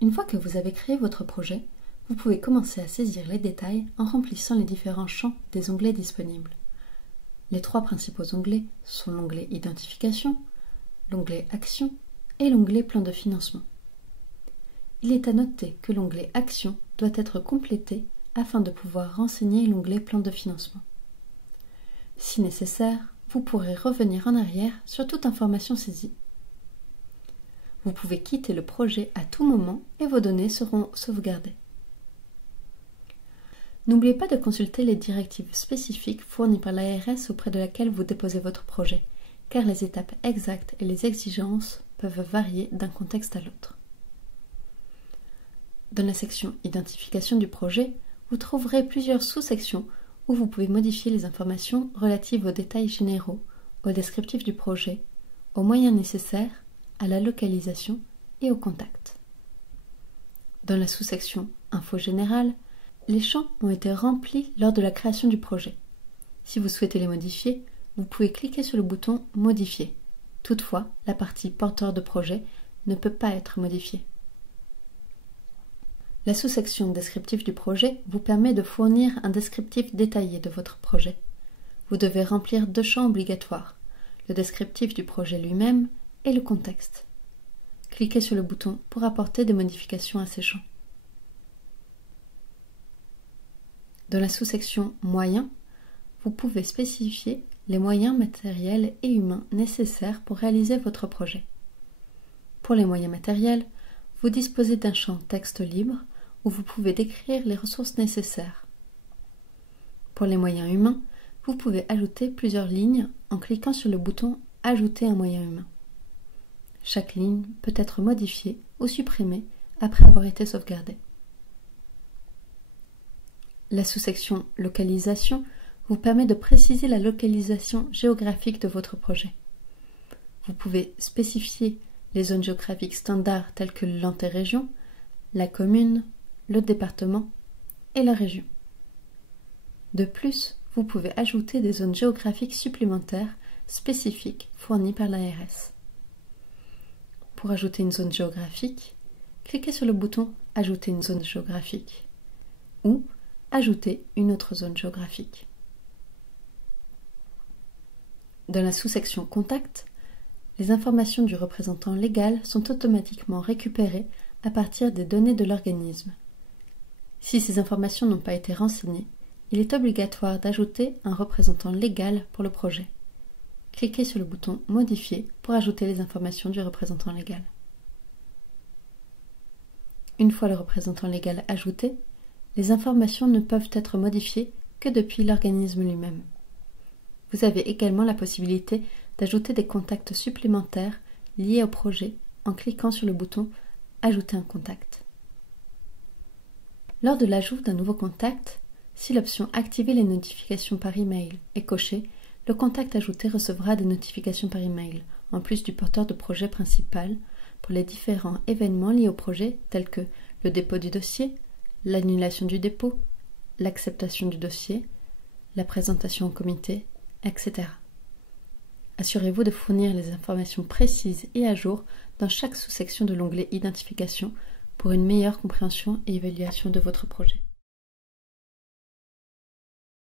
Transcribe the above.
Une fois que vous avez créé votre projet, vous pouvez commencer à saisir les détails en remplissant les différents champs des onglets disponibles. Les trois principaux onglets sont l'onglet Identification, l'onglet Action et l'onglet Plan de financement. Il est à noter que l'onglet Action doit être complété afin de pouvoir renseigner l'onglet Plan de financement. Si nécessaire, vous pourrez revenir en arrière sur toute information saisie. Vous pouvez quitter le projet à tout moment et vos données seront sauvegardées. N'oubliez pas de consulter les directives spécifiques fournies par l'ARS auprès de laquelle vous déposez votre projet, car les étapes exactes et les exigences peuvent varier d'un contexte à l'autre. Dans la section Identification du projet, vous trouverez plusieurs sous-sections où vous pouvez modifier les informations relatives aux détails généraux, au descriptif du projet, aux moyens nécessaires, à la localisation et au contact. Dans la sous-section Info générale, les champs ont été remplis lors de la création du projet. Si vous souhaitez les modifier, vous pouvez cliquer sur le bouton « Modifier ». Toutefois, la partie « Porteur de projet » ne peut pas être modifiée. La sous-section Descriptif du projet vous permet de fournir un descriptif détaillé de votre projet. Vous devez remplir deux champs obligatoires, le descriptif du projet lui-même et le contexte. Cliquez sur le bouton pour apporter des modifications à ces champs. Dans la sous-section Moyens, vous pouvez spécifier les moyens matériels et humains nécessaires pour réaliser votre projet. Pour les moyens matériels, vous disposez d'un champ texte libre où vous pouvez décrire les ressources nécessaires. Pour les moyens humains, vous pouvez ajouter plusieurs lignes en cliquant sur le bouton « Ajouter un moyen humain ». Chaque ligne peut être modifiée ou supprimée après avoir été sauvegardée. La sous-section « Localisation » vous permet de préciser la localisation géographique de votre projet. Vous pouvez spécifier les zones géographiques standards telles que l'antérégion, la commune, le département et la région. De plus, vous pouvez ajouter des zones géographiques supplémentaires spécifiques fournies par l'ARS. Pour ajouter une zone géographique, cliquez sur le bouton « Ajouter une zone géographique » ou « Ajouter une autre zone géographique ». Dans la sous-section « Contact », les informations du représentant légal sont automatiquement récupérées à partir des données de l'organisme. Si ces informations n'ont pas été renseignées, il est obligatoire d'ajouter un représentant légal pour le projet. Cliquez sur le bouton « Modifier » pour ajouter les informations du représentant légal. Une fois le représentant légal ajouté, les informations ne peuvent être modifiées que depuis l'organisme lui-même. Vous avez également la possibilité d'ajouter des contacts supplémentaires liés au projet en cliquant sur le bouton « Ajouter un contact ». Lors de l'ajout d'un nouveau contact, si l'option « Activer les notifications par email » est cochée, le contact ajouté recevra des notifications par email, en plus du porteur de projet principal, pour les différents événements liés au projet tels que le dépôt du dossier, l'annulation du dépôt, l'acceptation du dossier, la présentation au comité, etc. Assurez-vous de fournir les informations précises et à jour dans chaque sous-section de l'onglet Identification pour une meilleure compréhension et évaluation de votre projet.